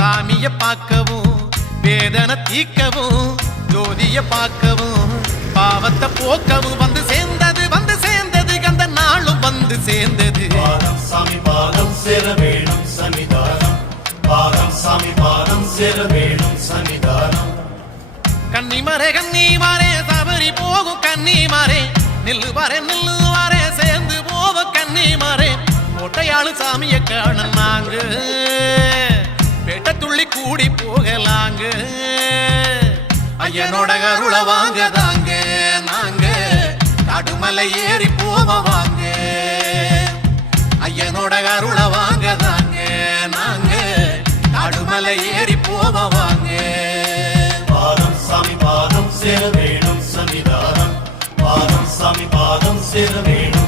சாமிய பார்க்கவும் வேதனை தீக்கவும் ஜோதிய பார்க்கவும் பாவத்தை போக்கவும் வந்து சேர்ந்தது அந்த நாளும் வந்து சேர்ந்தது. பாதம் சாமி பாதம் சேர வேணும் சன்னிதானம், பாதம் சாமி பாதம் சேர வேணும் சன்னிதானம். கன்னிமாரே சபரி போகும் கன்னிமாரே நில்லுவாரே சேர்ந்து போவோம் கன்னிமாரே. கோட்டையாளு சாமிய காண நாங்க பேட்ட துள்ளி கூடி போகலாங்க. ஐயனோட அருள வாங்க தாங்க நாங்க கடுமலை ஏறி போவோம் வாங்க. ஐயனோட அருள வாங்க தாங்க நாங்க கடுமலை ஏறி போவோம் வாங்க. பாதம் சாமி பாதம் சேர வேணும் சன்னிதானம், பாதம் சாமி பாதம் சேர வேணும்